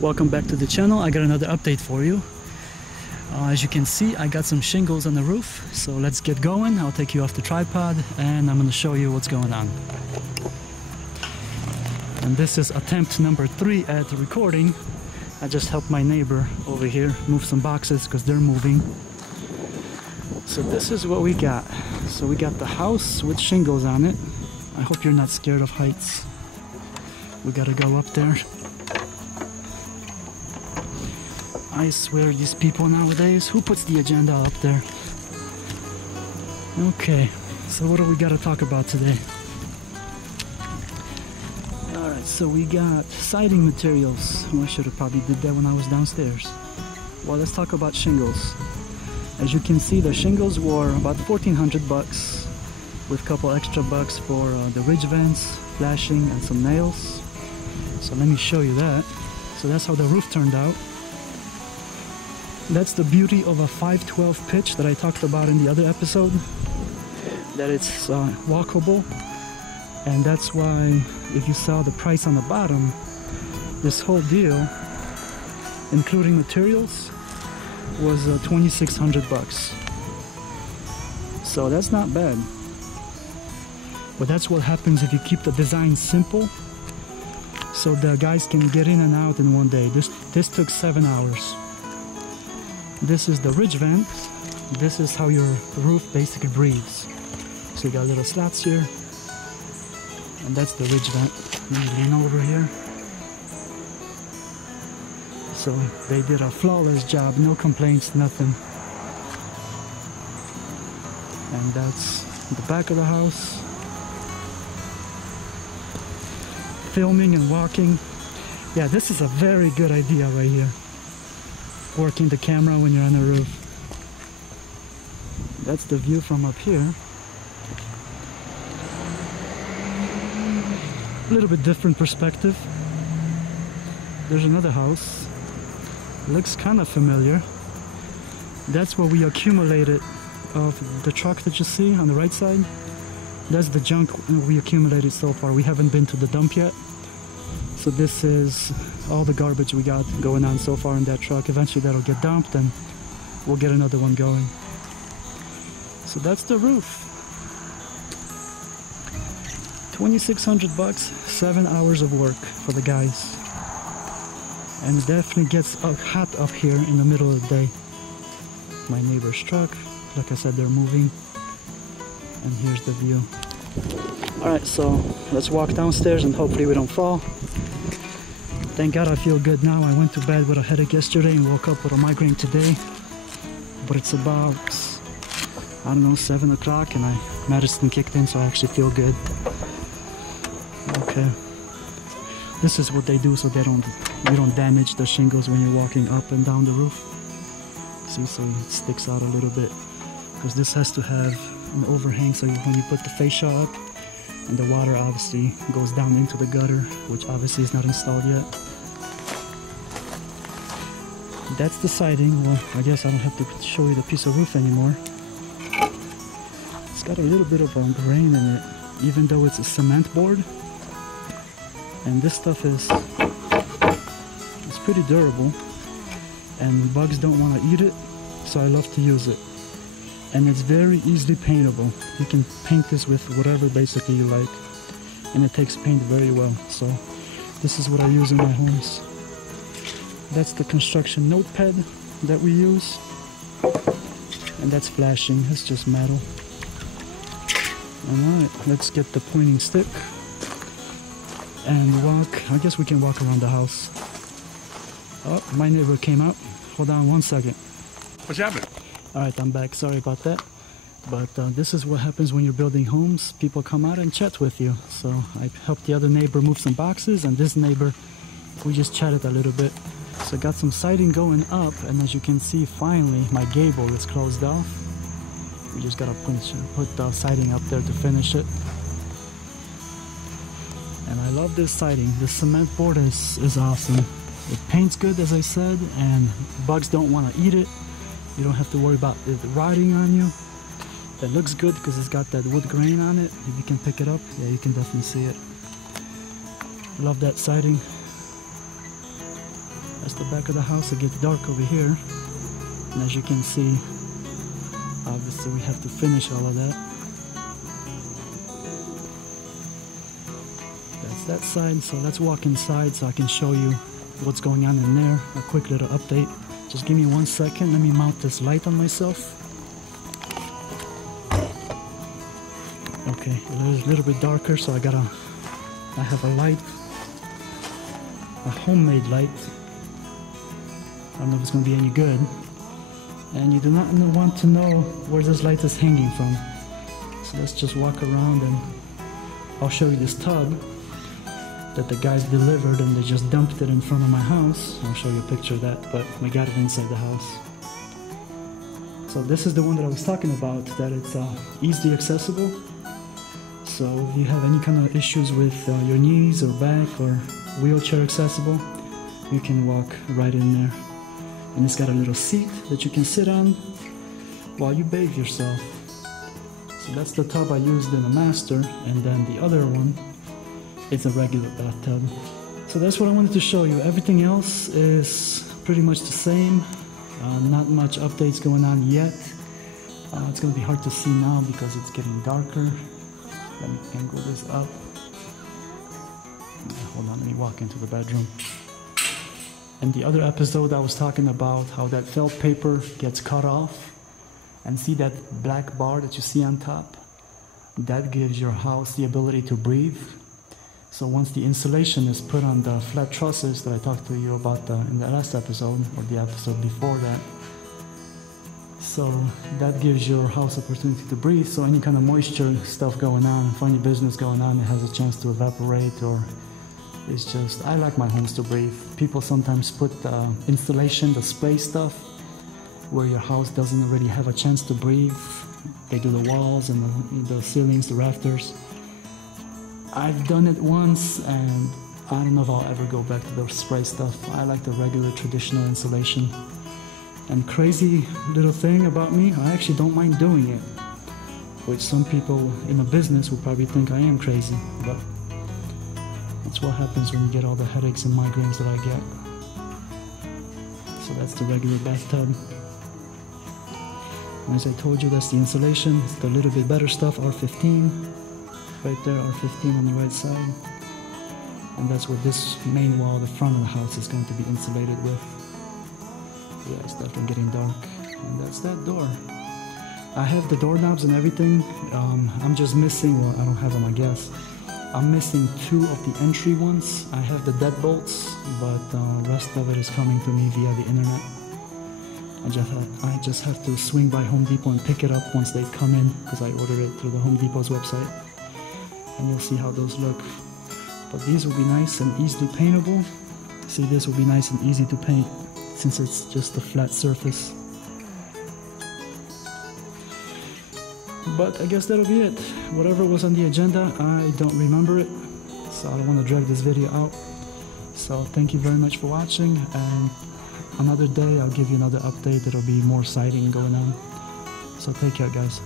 Welcome back to the channel. I got another update for you. As you can see, I got some shingles on the roof, so let's get going. I'll take you off the tripod and I'm going to show you what's going on. And this is attempt number 3 at recording. I just helped my neighbor over here move some boxes because they're moving. So this is what we got. So we got the house with shingles on it. I hope you're not scared of heights. We gotta go up there. I swear, these people nowadays, who puts the agenda up there? Okay, so what do we gotta talk about today? Alright, so we got siding materials. Well, I should have probably did that when I was downstairs. Well, let's talk about shingles. As you can see, the shingles were about 1,400 bucks with a couple extra bucks for the ridge vents, flashing, and some nails. So let me show you that. So that's how the roof turned out. That's the beauty of a 512 pitch that I talked about in the other episode, that it's walkable. And that's why, if you saw the price on the bottom, this whole deal, including materials, was 2,600 bucks. So that's not bad. But that's what happens if you keep the design simple, so the guys can get in and out in one day. This took 7 hours. This is the ridge vent. This is how your roof basically breathes. So you got little slats here, and that's the ridge vent. Let me lean over here. So they did a flawless job, no complaints, nothing. And that's the back of the house. Filming and walking. Yeah, this is a very good idea right here. Working the camera when you're on the roof. That's the view from up here. A little bit different perspective. There's another house. Looks kind of familiar. That's what we accumulated of the truck that you see on the right side. That's the junk we accumulated so far. We haven't been to the dump yet. So this is all the garbage we got going on so far in that truck. Eventually that'll get dumped and we'll get another one going. So that's the roof. 2,600 bucks, 7 hours of work for the guys. And it definitely gets hot up here in the middle of the day. My neighbor's truck, like I said, they're moving. And here's the view. Alright, so let's walk downstairs and hopefully we don't fall. Thank God I feel good now. I went to bed with a headache yesterday and woke up with a migraine today. But it's about, I don't know, 7 o'clock and medicine kicked in, so I actually feel good. Okay. This is what they do so you don't damage the shingles when you're walking up and down the roof. See, so it sticks out a little bit. Because this has to have an overhang, so when you put the fascia up, and the water obviously goes down into the gutter, which obviously is not installed yet. That's the siding. Well, I guess I don't have to show you the piece of roof anymore. It's got a little bit of grain in it, even though it's a cement board. And this stuff is pretty durable, and bugs don't want to eat it, so I love to use it. And it's very easily paintable. You can paint this with whatever basically you like, and it takes paint very well. So this is what I use in my homes. That's the construction notepad that we use, and that's flashing. It's just metal. Alright, let's get the pointing stick and walk. I guess we can walk around the house. Oh, my neighbor came out. Hold on one second. What's happening? Alright, I'm back. Sorry about that. But this is what happens when you're building homes. People come out and chat with you. So I helped the other neighbor move some boxes, and this neighbor, we just chatted a little bit. So I got some siding going up, and as you can see, finally my gable is closed off. We just gotta put the siding up there to finish it. And I love this siding. The cement board is awesome. It paints good, as I said, and bugs don't want to eat it. You don't have to worry about it rotting on you. It looks good because it's got that wood grain on it. If you can pick it up, yeah, you can definitely see it. Love that siding. That's the back of the house. It gets dark over here. And as you can see, obviously we have to finish all of that. That's that side. So let's walk inside so I can show you what's going on in there. A quick little update. Just give me 1 second. Let me mount this light on myself. Okay, it's a little bit darker, so I have a light, a homemade light. I don't know if it's going to be any good. And you do not want to know where this light is hanging from. So let's just walk around and I'll show you this tub that the guys delivered and they just dumped it in front of my house. I'll show you a picture of that, but we got it inside the house. So this is the one that I was talking about, that it's easily accessible. So if you have any kind of issues with your knees or back or wheelchair accessible, you can walk right in there. And it's got a little seat that you can sit on while you bathe yourself. So that's the tub I used in the master, and then the other one, it's a regular bathtub. So that's what I wanted to show you. Everything else is pretty much the same. Not much updates going on yet. It's going to be hard to see now because it's getting darker. Let me angle this up. Hold on, let me walk into the bedroom. In the other episode I was talking about how that felt paper gets cut off, and see that black bar that you see on top? That gives your house the ability to breathe. So once the insulation is put on the flat trusses that I talked to you about in the last episode, or the episode before that, so that gives your house opportunity to breathe. So any kind of moisture stuff going on, funny business going on, it has a chance to evaporate, or it's just, I like my homes to breathe. People sometimes put insulation, the spray stuff, where your house doesn't really have a chance to breathe. They do the walls and the ceilings, the rafters. I've done it once, and I don't know if I'll ever go back to the spray stuff. I like the regular traditional insulation. And crazy little thing about me, I actually don't mind doing it, which some people in the business will probably think I am crazy, but that's what happens when you get all the headaches and migraines that I get. So that's the regular bathtub. And as I told you, that's the insulation. It's the little bit better stuff, R15. Right there, R15 on the right side. And that's what this main wall, the front of the house, is going to be insulated with. Yeah, it's definitely getting dark. And that's that door. I have the doorknobs and everything. I'm just missing, well, I don't have them, I guess. I'm missing 2 of the entry ones. I have the deadbolts, but the rest of it is coming to me via the internet. I just have to swing by Home Depot and pick it up once they come in, because I ordered it through the Home Depot's website. And you'll see how those look. But these will be nice and easily paintable. See, this will be nice and easy to paint since it's just a flat surface. But I guess that'll be it. Whatever was on the agenda, I don't remember it, so I don't want to drag this video out. So thank you very much for watching, and another day I'll give you another update. There'll be more siding going on. So take care, guys.